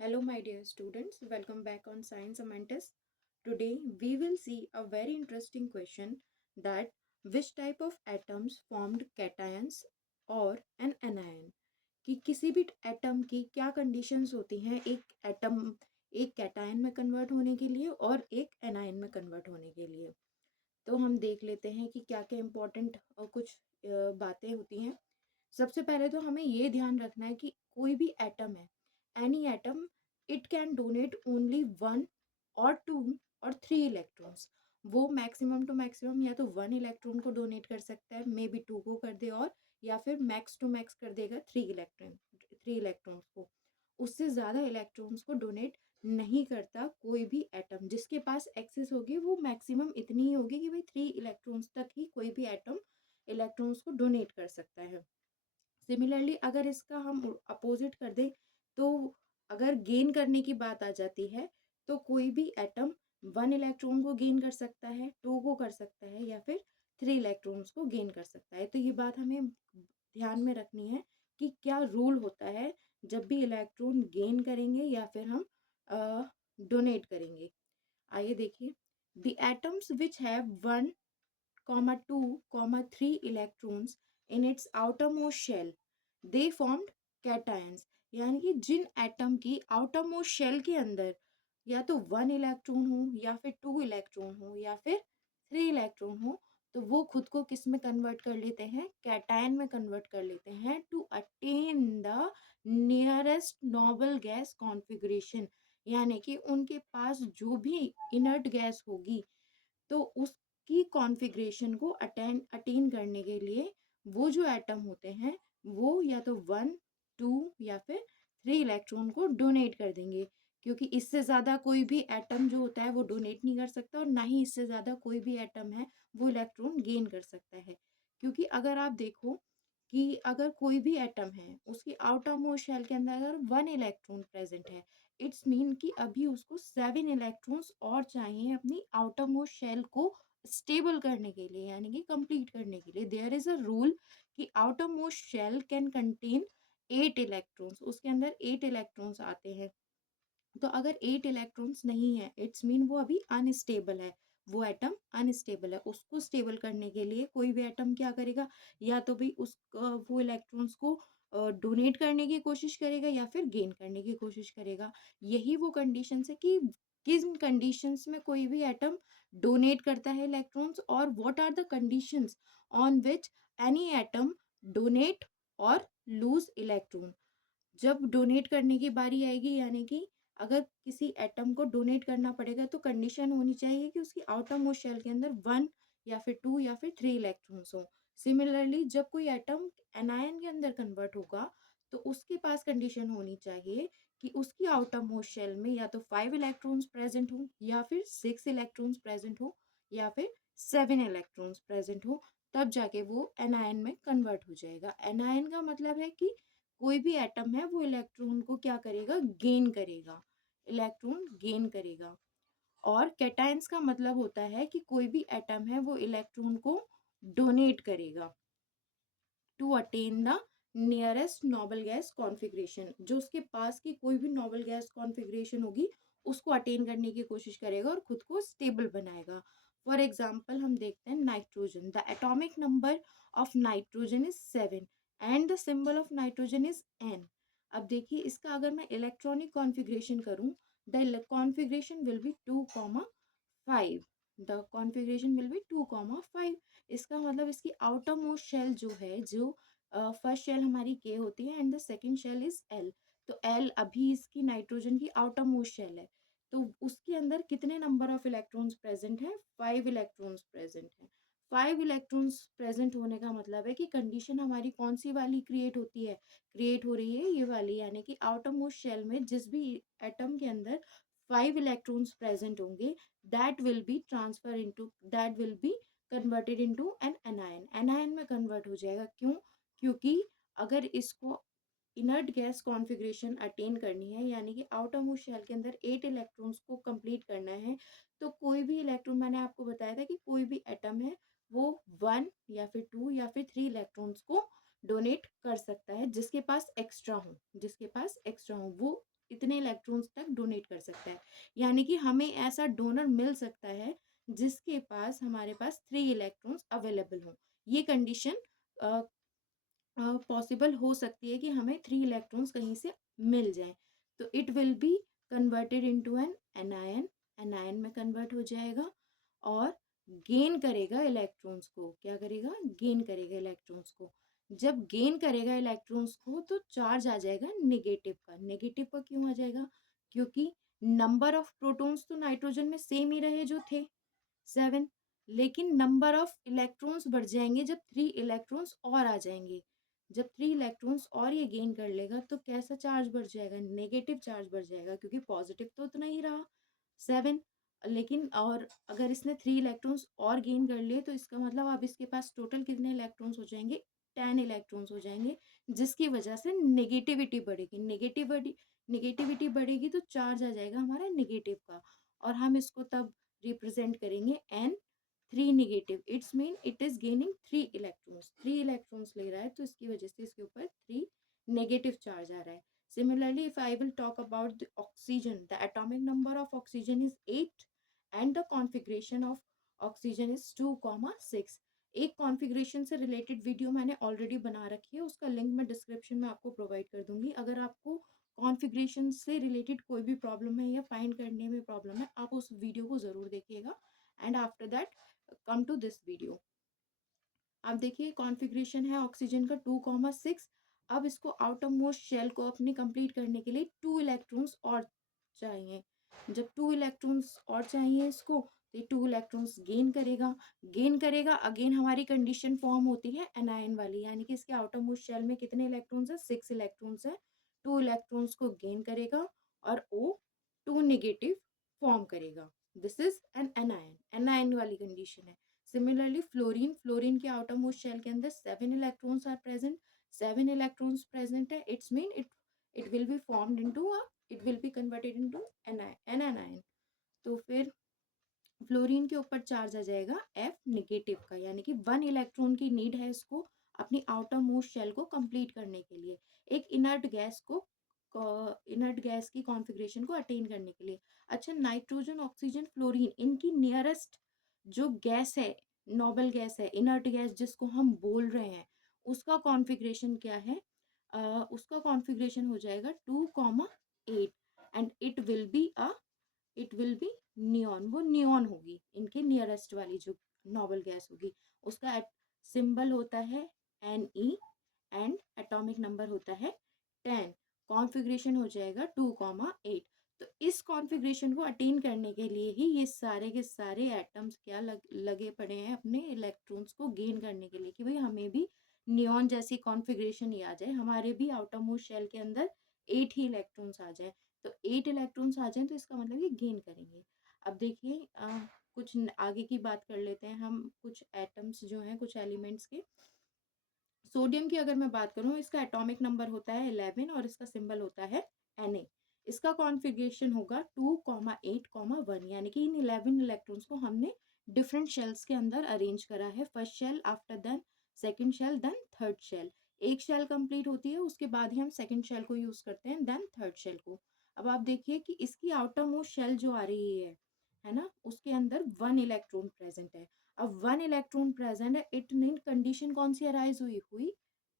Hello, my dear students. Welcome back on Science Amantis. Today, we will see a very interesting question that which type of atoms formed cations or an anion कि किसी भी atom की क्या conditions होती हैं एक atom एक cation में कन्वर्ट होने के लिए और एक एनायन में कन्वर्ट होने के लिए। तो हम देख लेते हैं कि क्या क्या इम्पोर्टेंट कुछ बातें होती हैं। सबसे पहले तो हमें ये ध्यान रखना है कि कोई भी एटम है, any atom, it can donate only one और टू और थ्री इलेक्ट्रॉन्स। वो मैक्सिमम टू मैक्सिमम या तो वन इलेक्ट्रॉन को डोनेट कर सकता है, मे बी टू को कर दे, और या फिर मैक्स टू मैक्स कर देगा थ्री इलेक्ट्रॉन्स को। उससे ज़्यादा इलेक्ट्रॉन्स को डोनेट नहीं करता कोई भी एटम। जिसके पास एक्सेस होगी वो मैक्सिमम इतनी ही होगी कि भाई थ्री इलेक्ट्रॉन्स तक ही कोई भी एटम इलेक्ट्रॉन्स को डोनेट कर सकता है। सिमिलरली अगर इसका हम अपोजिट कर दें तो अगर गेन करने की बात आ जाती है तो कोई भी एटम वन इलेक्ट्रॉन को गेन कर सकता है, टू को कर सकता है, या फिर थ्री इलेक्ट्रॉन्स को गेन कर सकता है। तो ये बात हमें ध्यान में रखनी है कि क्या रूल होता है जब भी इलेक्ट्रॉन गेन करेंगे या फिर हम डोनेट करेंगे। आइए देखिए, the atoms which have one comma 2 comma 3 electrons in its outermost shell they formed cations। यानी कि जिन एटम की आउटरमोस्ट शेल के अंदर या तो वन इलेक्ट्रॉन हो या फिर टू इलेक्ट्रॉन हो या फिर थ्री इलेक्ट्रॉन हो, तो वो खुद को किस में कन्वर्ट कर लेते हैं, कैटायन में कन्वर्ट कर लेते हैं to attain the nearest noble gas configuration. यानी कि उनके पास जो भी इनर्ट गैस होगी तो उसकी कॉन्फ़िगरेशन को अटेन करने के लिए वो जो एटम होते हैं वो या तो वन, टू या फिर थ्री इलेक्ट्रॉन को डोनेट कर देंगे, क्योंकि इससे ज़्यादा कोई भी एटम जो होता है वो डोनेट नहीं कर सकता और ना ही इससे ज़्यादा कोई भी एटम है वो इलेक्ट्रॉन गेन कर सकता है। क्योंकि अगर आप देखो कि अगर कोई भी एटम है उसकी आउटर मोस्ट शेल के अंदर अगर वन इलेक्ट्रॉन प्रेजेंट है, इट्स मीन कि अभी उसको सेवन इलेक्ट्रॉन्स और चाहिए अपनी आउटर मोस्ट शेल को स्टेबल करने के लिए, यानी कि कंप्लीट करने के लिए। देयर इज अ रूल कि outer most shell can contain eight electrons, उसके अंदर एट इलेक्ट्रॉन्स आते हैं। तो अगर एट इलेक्ट्रॉन्स नहीं है इट्स मीन वो अभी अनस्टेबल है, वो एटम अनस्टेबल है। उसको स्टेबल करने के लिए कोई भी एटम क्या करेगा, या तो भी उस वो इलेक्ट्रॉन्स को डोनेट करने की कोशिश करेगा या फिर गेन करने की कोशिश करेगा। यही वो कंडीशंस है कि किन कंडीशंस में कोई भी एटम डोनेट करता है इलेक्ट्रॉन्स, और what are the conditions on which any atom donate और लूज इलेक्ट्रॉन। जब डोनेट करने की बारी आएगी, यानी कि अगर किसी एटम को डोनेट करना पड़ेगा तो कंडीशन होनी चाहिए कि उसकी आउटर मोस्ट शेल के अंदर वन या फिर टू या फिर थ्री इलेक्ट्रॉन्स हो। सिमिलरली जब कोई एटम एनायन के अंदर कन्वर्ट होगा तो उसके पास कंडीशन होनी चाहिए कि उसकी आउटर मोस्ट शेल में या तो फाइव इलेक्ट्रॉन्स प्रेजेंट हो या फिर सिक्स इलेक्ट्रॉन्स प्रेजेंट हो या फिर सेवन इलेक्ट्रॉन्स प्रेजेंट हो, तब जाके वो एनायन में कन्वर्ट हो जाएगा। एनायन का मतलब है कि कोई भी एटम है वो इलेक्ट्रॉन को क्या करेगा, गेन करेगा, इलेक्ट्रॉन गेन करेगा। और कैटायंस का मतलब होता है कि कोई भी एटम है वो इलेक्ट्रॉन को डोनेट करेगा to attain the nearest noble gas configuration. जो उसके पास की कोई भी नोबल गैस कॉन्फ़िगरेशन होगी उसको अटेन करने की कोशिश करेगा और खुद को स्टेबल बनाएगा। फॉर एग्जाम्पल हम देखते हैं nitrogen. The atomic number of nitrogen is seven and the symbol of nitrogen is an. अब देखिए इसका अगर मैं इलेक्ट्रॉनिक कॉन्फ़िगरेशन करूं, the configuration will be two comma five. The configuration will be two comma five. इसका मतलब इसकी outer most shell जो है, जो फर्स्ट शेल हमारी के होती है and the second shell is L. तो एल अभी इसकी नाइट्रोजन की आउटर मोस्ट शेल है, तो उसके अंदर कितने नंबर ऑफ इलेक्ट्रॉन्स प्रेजेंट हैं, फाइव इलेक्ट्रॉन्स प्रेजेंट हैं। फाइव इलेक्ट्रॉन्स प्रेजेंट होने का मतलब है कि कंडीशन हमारी कौन सी वाली क्रिएट होती है, क्रिएट हो रही है ये वाली, यानी कि आउटर मोस्ट शेल में जिस भी एटम के अंदर फाइव इलेक्ट्रॉन्स प्रेजेंट होंगे that will be transfer into that will be converted into an anion। anion में कन्वर्ट हो जाएगा। क्यों? क्योंकि अगर इसको इनर्ट गैस कॉन्फ़िगरेशन अटेन करनी है, यानी कि आउटर मोस्ट शेल के अंदर एट इलेक्ट्रॉन्स को कंप्लीट करना है, तो कोई भी इलेक्ट्रॉन, मैंने आपको बताया था कि कोई भी एटम है वो वन या फिर टू या फिर थ्री इलेक्ट्रॉन्स को डोनेट कर सकता है जिसके पास एक्स्ट्रा हो, जिसके पास एक्स्ट्रा हो वो इतने इलेक्ट्रॉन्स तक डोनेट कर सकता है। यानी कि हमें ऐसा डोनर मिल सकता है जिसके पास हमारे पास 3 इलेक्ट्रॉन्स अवेलेबल हों। ये कंडीशन पॉसिबल हो सकती है कि हमें 3 इलेक्ट्रॉन्स कहीं से मिल जाएं। तो it will be converted into an anion, anion में कन्वर्ट हो जाएगा और गेन करेगा इलेक्ट्रॉन्स को। क्या करेगा? गेन करेगा इलेक्ट्रॉन्स को। जब गेन करेगा इलेक्ट्रॉन्स को तो चार्ज आ जाएगा नेगेटिव का। नेगेटिव का क्यों आ जाएगा? क्योंकि नंबर ऑफ प्रोटॉन्स तो नाइट्रोजन में सेम ही रहे जो थे, 7, लेकिन नंबर ऑफ इलेक्ट्रॉन्स बढ़ जाएंगे जब 3 इलेक्ट्रॉन्स और आ जाएंगे। जब 3 इलेक्ट्रॉन्स और ये गेन कर लेगा तो कैसा चार्ज बढ़ जाएगा? नेगेटिव चार्ज बढ़ जाएगा, क्योंकि पॉजिटिव तो उतना ही रहा, 7। लेकिन और अगर इसने 3 इलेक्ट्रॉन्स और गेन कर लिए तो इसका मतलब अब इसके पास टोटल कितने इलेक्ट्रॉन्स हो जाएंगे? 10 इलेक्ट्रॉन्स हो जाएंगे, जिसकी वजह से नेगेटिविटी बढ़ेगी। नेगेटिविटी बढ़ेगी तो चार्ज आ जाएगा हमारा नेगेटिव का, और हम इसको तब रिप्रेजेंट करेंगे N 3 negative. It's mean it is gaining 3 electrons. 3 electrons ले रहा है तो इसकी वजह से इसके ऊपर 3 नेगेटिव चार्ज आ रहा है। Similarly, if I will talk about the oxygen, the atomic number of oxygen is 8 and the configuration of oxygen is 2,6। एक कॉन्फ़िगरेशन से रिलेटेड वीडियो मैंने ऑलरेडी बना रखी है, उसका लिंक मैं डिस्क्रिप्शन में आपको प्रोवाइड कर दूंगी। अगर आपको कॉन्फ़िगरेशन से रिलेटेड कोई भी प्रॉब्लम है या फाइंड करने में प्रॉब्लम है, आप उस वीडियो को ज़रूर देखिएगा। And after that come to this video. अब देखिए कॉन्फ़िगरेशन है ऑक्सीजन का 2,6। अब इसको आउटर मोस्ट शेल को अपनी कंप्लीट करने के लिए 2 इलेक्ट्रॉन्स और चाहिए। जब 2 इलेक्ट्रॉन्स और चाहिए इसको, तो ये 2 इलेक्ट्रॉन्स गेन करेगा। अगेन हमारी कंडीशन फॉर्म होती है एनायन वाली, यानी कि इसके आउटर मोस्ट शेल में कितने इलेक्ट्रॉन्स है? 6 इलेक्ट्रॉन्स है। 2 इलेक्ट्रॉन्स को गेन करेगा और O 2 नेगेटिव फॉर्म करेगा। This is an anion, anion वाली कंडीशन है। सिमिलरली फ्लोरीन, फ्लोरीन के आउटर मोस्ट शेल के अंदर 7 electrons are present. 7 electrons present है, it's mean it will be formed into it will be converted into an anion. तो फिर fluorine के ऊपर चार्ज आ जाएगा F नेगेटिव का, यानी कि 1 इलेक्ट्रॉन की नीड है इसको अपनी आउटर मोस्ट शेल को कंप्लीट करने के लिए, एक इनर्ट गैस की कॉन्फ़िगरेशन को अटेन करने के लिए। अच्छा, नाइट्रोजन, ऑक्सीजन, फ्लोरीन, इनकी नियरेस्ट जो गैस है, नोबल गैस है, इनर्ट गैस जिसको हम बोल रहे हैं, उसका कॉन्फ़िगरेशन क्या है? उसका कॉन्फ़िगरेशन हो जाएगा 2,8 and it will B neon. वो नियॉन होगी, इनके नियरेस्ट वाली जो नोबल गैस होगी। उसका सिंबल होता है Ne एंड एटॉमिक नंबर होता है 10। कॉन्फ़िगरेशन हो जाएगा 2,8। तो इस कॉन्फ़िगरेशन को अटेन करने के लिए ही ये सारे के सारे एटम्स क्या लगे पड़े हैं अपने इलेक्ट्रॉन्स को गेन करने के लिए, कि भाई हमें भी नियॉन जैसी कॉन्फ़िगरेशन ही आ जाए, हमारे भी आउटर मोस्ट शेल के अंदर 8 ही इलेक्ट्रॉन्स आ जाए। तो 8 इलेक्ट्रॉन्स आ जाएं तो इसका मतलब ये गेन करेंगे। अब देखिए कुछ आगे की बात कर लेते हैं हम, कुछ एटम्स जो हैं, कुछ एलिमेंट्स के। सोडियम की अगर मैं बात करूं, इसका एटॉमिक नंबर होता है 11 और इसका सिंबल होता है Na। इसका कॉन्फ़िगरेशन होगा 2,8,1, यानी कि इन 11 इलेक्ट्रॉन्स को हमने डिफरेंट शेल्स के अंदर अरेंज करा है। First shell, after then second shell, then third shell. एक शेल कंप्लीट होती है, उसके बाद ही हम सेकंड शेल को यूज करते हैं, देन थर्ड शेल को। अब आप देखिए कि इसकी आउटर मोस्ट शेल जो आ रही है ना, उसके अंदर 1 इलेक्ट्रॉन प्रेजेंट है। अब 1 इलेक्ट्रॉन प्रेजेंट है, इट मीन कंडीशन कौन सी अराइज हुई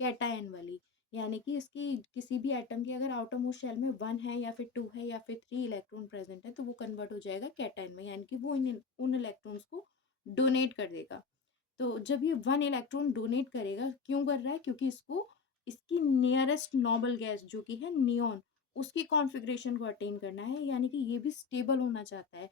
कैटायन वाली। यानी कि इसकी किसी भी एटम की अगर आउटर मोस्ट शेल में 1 है या फिर 2 है या फिर 3 इलेक्ट्रॉन प्रेजेंट है, तो वो कन्वर्ट हो जाएगा कैटायन में, यानी कि वो उन इलेक्ट्रॉन्स को डोनेट कर देगा। तो जब ये 1 इलेक्ट्रॉन डोनेट करेगा, क्यों कर रहा है? क्योंकि इसको इसकी नियरेस्ट नोबल गैस जो कि है नियॉन, उसकी कॉन्फ़िगरेशन को अटेन करना है, यानी कि ये भी स्टेबल होना चाहता है।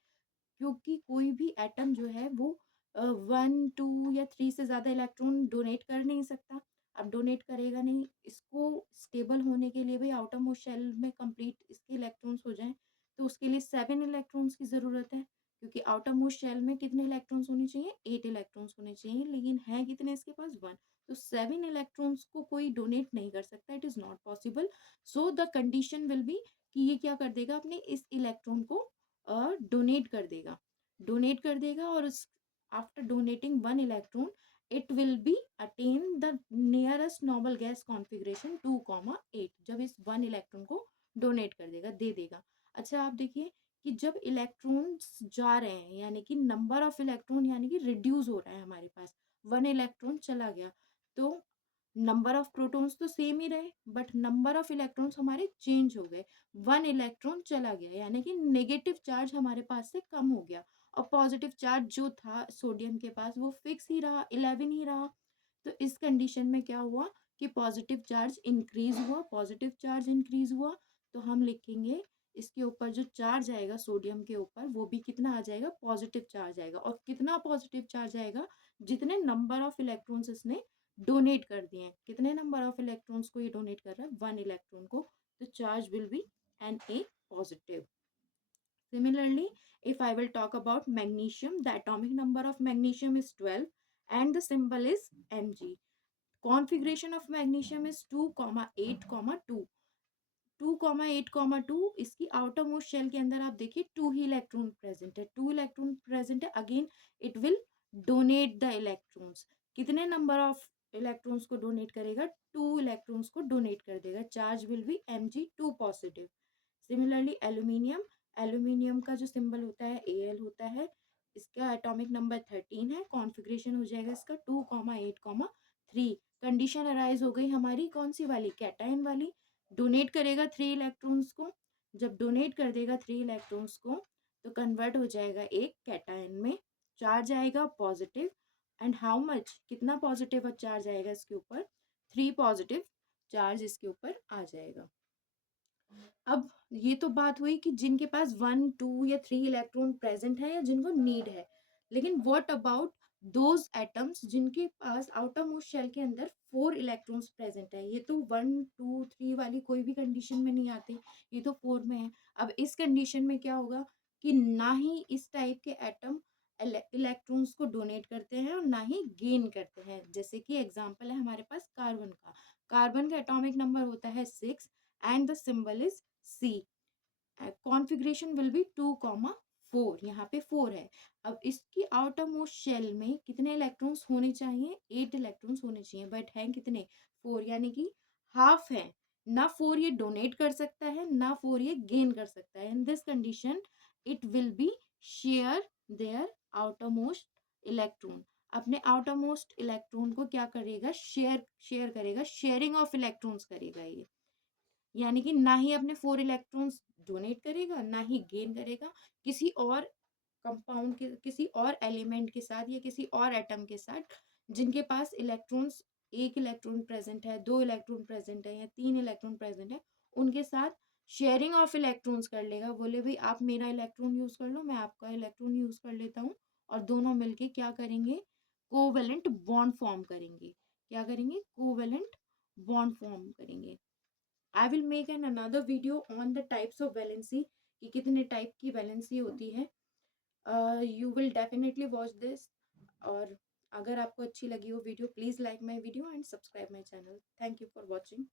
क्योंकि कोई भी एटम जो है वो 1, 2 या 3 से ज़्यादा इलेक्ट्रॉन डोनेट कर नहीं सकता। अब डोनेट करेगा नहीं, इसको स्टेबल होने के लिए भाई आउटर मोस्ट शेल में कंप्लीट इसके इलेक्ट्रॉन्स हो जाएं, तो उसके लिए 7 इलेक्ट्रॉन्स की ज़रूरत है। क्योंकि आउटर मोस्ट शेल में कितने इलेक्ट्रॉन्स होने चाहिए? 8 इलेक्ट्रॉन्स होने चाहिए, लेकिन है कितने इसके पास? 1। तो 7 इलेक्ट्रॉन्स को कोई डोनेट नहीं कर सकता, it is not possible. So the condition will be कि ये क्या कर देगा, अपने इस इलेक्ट्रॉन को डोनेट कर देगा और after donating 1 electron it will be attain the nearest noble gas configuration 2,8, जब इस 1 इलेक्ट्रॉन को डोनेट कर देगा, दे देगा। अच्छा आप देखिए कि जब इलेक्ट्रॉन्स जा रहे हैं यानी कि नंबर ऑफ इलेक्ट्रॉन यानी कि रिड्यूस हो रहा है हमारे पास, 1 इलेक्ट्रॉन चला गया, तो नंबर ऑफ प्रोटॉन्स तो सेम ही रहे बट नंबर ऑफ इलेक्ट्रॉन्स हमारे चेंज हो गए। 1 इलेक्ट्रॉन चला गया यानी कि नेगेटिव चार्ज हमारे पास से कम हो गया और पॉजिटिव चार्ज जो था सोडियम के पास वो फिक्स ही रहा, 11 ही रहा। तो इस कंडीशन में क्या हुआ कि पॉजिटिव चार्ज इंक्रीज हुआ, पॉजिटिव चार्ज इंक्रीज हुआ, तो हम लिखेंगे इसके ऊपर जो चार्ज आएगा सोडियम के ऊपर वो भी कितना आ जाएगा, पॉजिटिव चार्ज आएगा। और कितना पॉजिटिव चार्ज आएगा, जितने नंबर ऑफ इलेक्ट्रॉन्स इसने डोनेट कर दिए हैं। कितने नंबर ऑफ इलेक्ट्रॉन्स को ये डोनेट कर रहा है, 1 इलेक्ट्रॉन को, तो charge will be an a positive. Similarly, if I will talk about magnesium, the atomic number of magnesium is 12 and the symbol is Mg. Configuration of magnesium is 2,8,2। 2,8,2 इसकी outer most shell के अंदर आप देखिए 2 ही electron present है, 2 electron present है। Again it will donate the electrons. कितने number of electrons को donate करेगा, 2 इलेक्ट्रॉन्स को डोनेट कर देगा। Charge will B Mg2 positive. Similarly aluminium, aluminium का जो सिंबल होता है Al होता है, इसका एटॉमिक नंबर 13 है। कॉन्फ़िगरेशन हो जाएगा इसका 2,8,3। कंडीशन अराइज हो गई हमारी कौन सी वाली, कैटायन वाली। डोनेट करेगा 3 इलेक्ट्रॉन्स को, जब डोनेट कर देगा 3 इलेक्ट्रॉन्स को तो कन्वर्ट हो जाएगा एक कैटायन में, चार्ज आएगा पॉजिटिव। एंड हाउ मच, कितना पॉजिटिव चार्ज आएगा इसके ऊपर, 3 पॉजिटिव चार्ज इसके ऊपर आ जाएगा। अब ये तो बात हुई कि जिनके पास 1, 2 या 3 इलेक्ट्रॉन प्रेजेंट है या जिनको नीड है। लेकिन व्हाट अबाउट दोज एटम्स जिनके पास आउटर मोस्ट शेल के अंदर 4 इलेक्ट्रॉन्स प्रेजेंट है। ये तो 1, 2, 3 वाली कोई भी कंडीशन में नहीं आते, ये तो 4 में है। अब इस कंडीशन में क्या होगा कि ना ही इस टाइप के एटम इलेक्ट्रॉन्स को डोनेट करते हैं और ना ही गेन करते हैं। जैसे कि एग्जांपल है हमारे पास कार्बन का, कार्बन का एटॉमिक नंबर होता है 6 and the symbol is C। Configuration will be 2,4, यहाँ पे 4 है। अब इसकी आउटर मोस्ट शेल में कितने इलेक्ट्रॉन्स होने चाहिए, 8 इलेक्ट्रॉन्स होने चाहिए, बट हैं कितने, 4, यानी कि हाफ है। ना 4 ये डोनेट कर सकता है ना 4 ये गेन कर सकता है। In this condition it will B share their outer most electron. अपने आउटर मोस्ट इलेक्ट्रॉन को क्या करेगा, शेयर करेगा, शेयरिंग ऑफ इलेक्ट्रॉन्स करेगा ये। यानी कि ना ही अपने 4 इलेक्ट्रॉन्स डोनेट करेगा ना ही गेन करेगा। किसी और कंपाउंड के, किसी और एलिमेंट के साथ या किसी और एटम के साथ जिनके पास इलेक्ट्रॉन्स, 1 इलेक्ट्रॉन प्रेजेंट है, 2 इलेक्ट्रॉन प्रेजेंट है या 3 इलेक्ट्रॉन प्रेजेंट है, उनके साथ शेयरिंग ऑफ इलेक्ट्रॉन्स कर लेगा। बोले भाई आप मेरा इलेक्ट्रॉन यूज कर लो, मैं आपका इलेक्ट्रॉन यूज कर लेता हूँ, और दोनों मिलके क्या करेंगे, कोवेलेंट बॉन्ड फॉर्म करेंगे। क्या करेंगे, कोवेलेंट बॉन्ड फॉर्म करेंगे। I will make an another video on the types of valency, कि कितने टाइप की वैलेंसी होती है। You will definitely watch this. और अगर आपको अच्छी लगी हो video, please like my video and subscribe my channel. Thank you for watching.